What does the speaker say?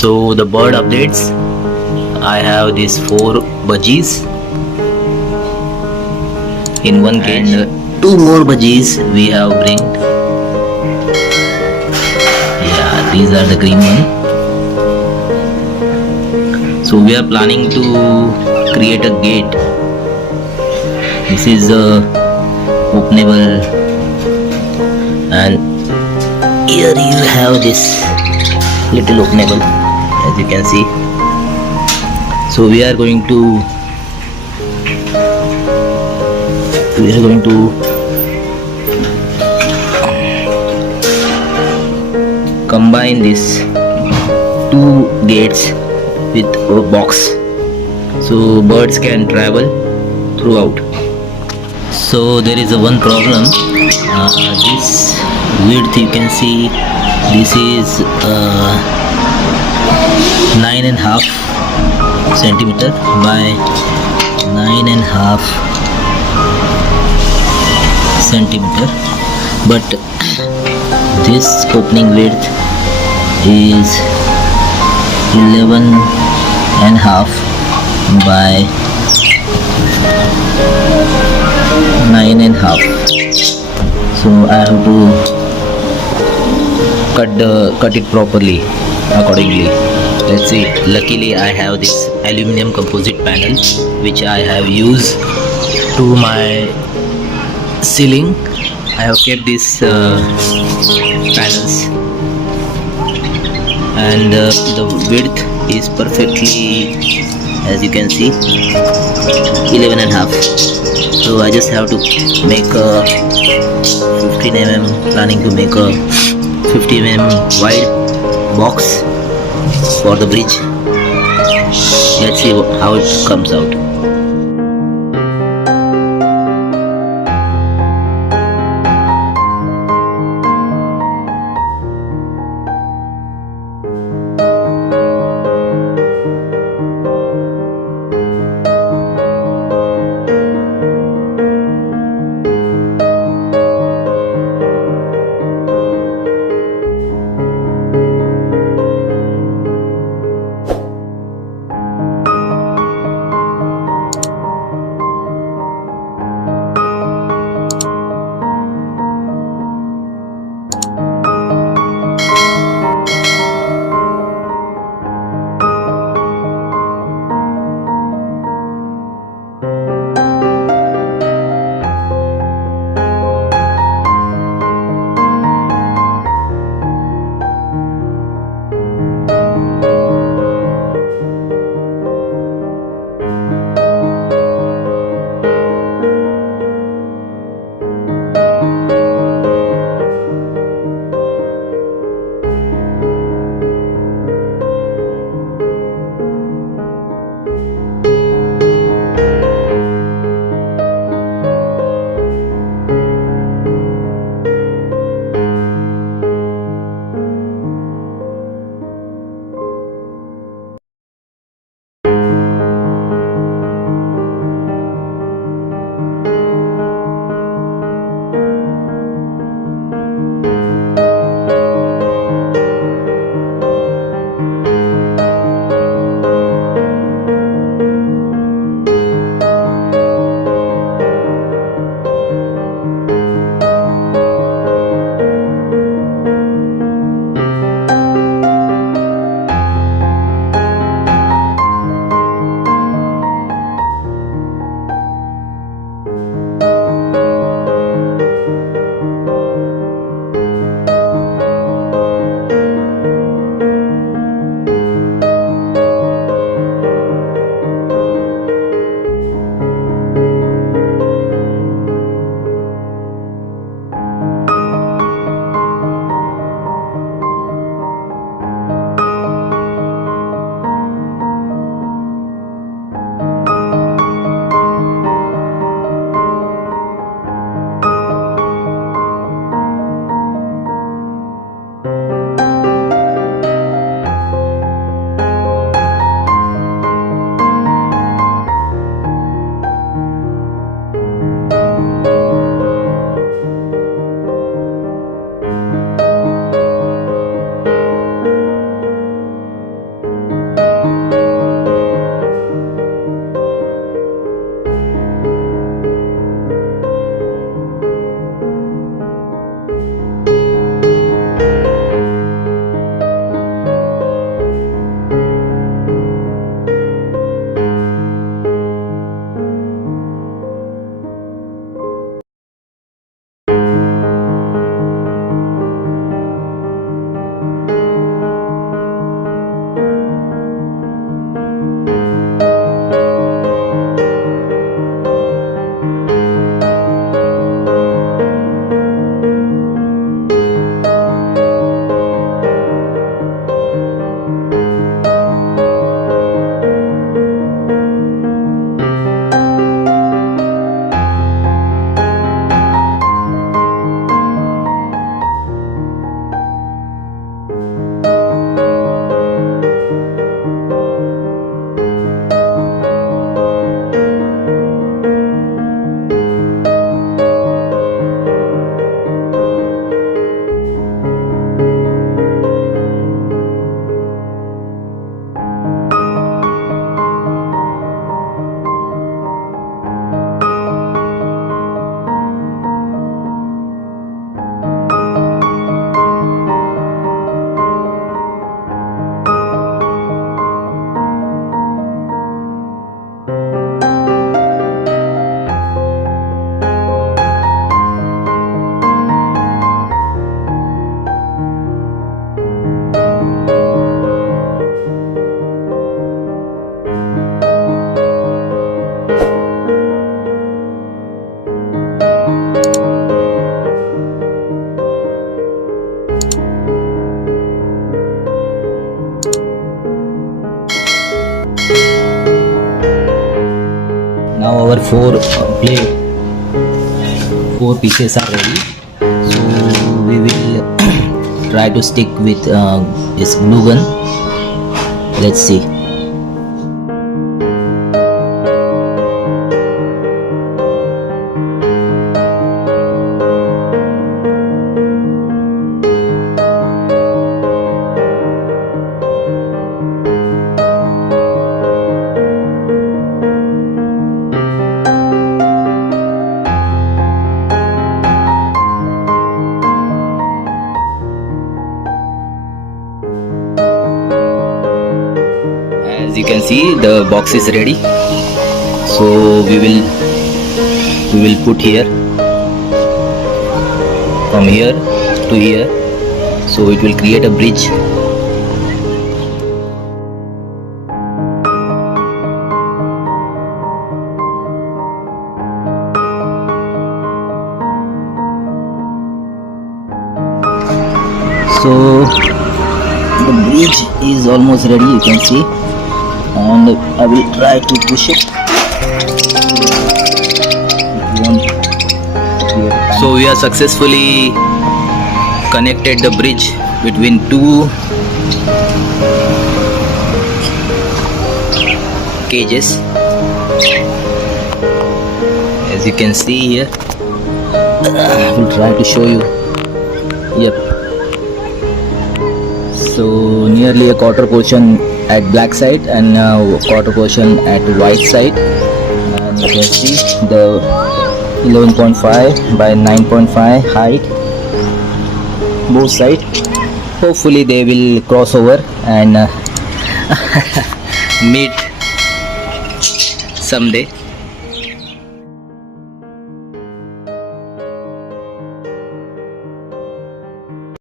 So the bird updates. I have these 4 budgies in one cage, and 2 more budgies we have bring. Yeah, these are the green one. So we are planning to create a gate. This is openable, and here you have this little openable, as you can see. So we are going to combine these 2 gates with a box, so birds can travel throughout. So there is a one problem. This width, you can see, this is 9.5 centimeter by 9.5 centimeter, but this opening width is 11.5 by 9.5. So I have to cut it properly accordingly. Let's see. Luckily I have this aluminum composite panel which I have used to my ceiling. I have kept these panels, and the width is perfectly, as you can see, 11.5. So I just have to make a 15 mm, planning to make a 50 mm wide box for the bridge. Let's see how it comes out. now our four pieces are ready. So we will try to stick with this glue gun. Let's see. As you can see, the box is ready. So we will put here, from here to here, so it will create a bridge. So the bridge is almost ready, you can see, and I will try to push it. So we have successfully connected the bridge between two cages, as you can see here. I will try to show you. Yep. So nearly a quarter portion at black side and quarter portion at white side, and you can see the 11.5 by 9.5 height, both side. Hopefully they will cross over and meet someday.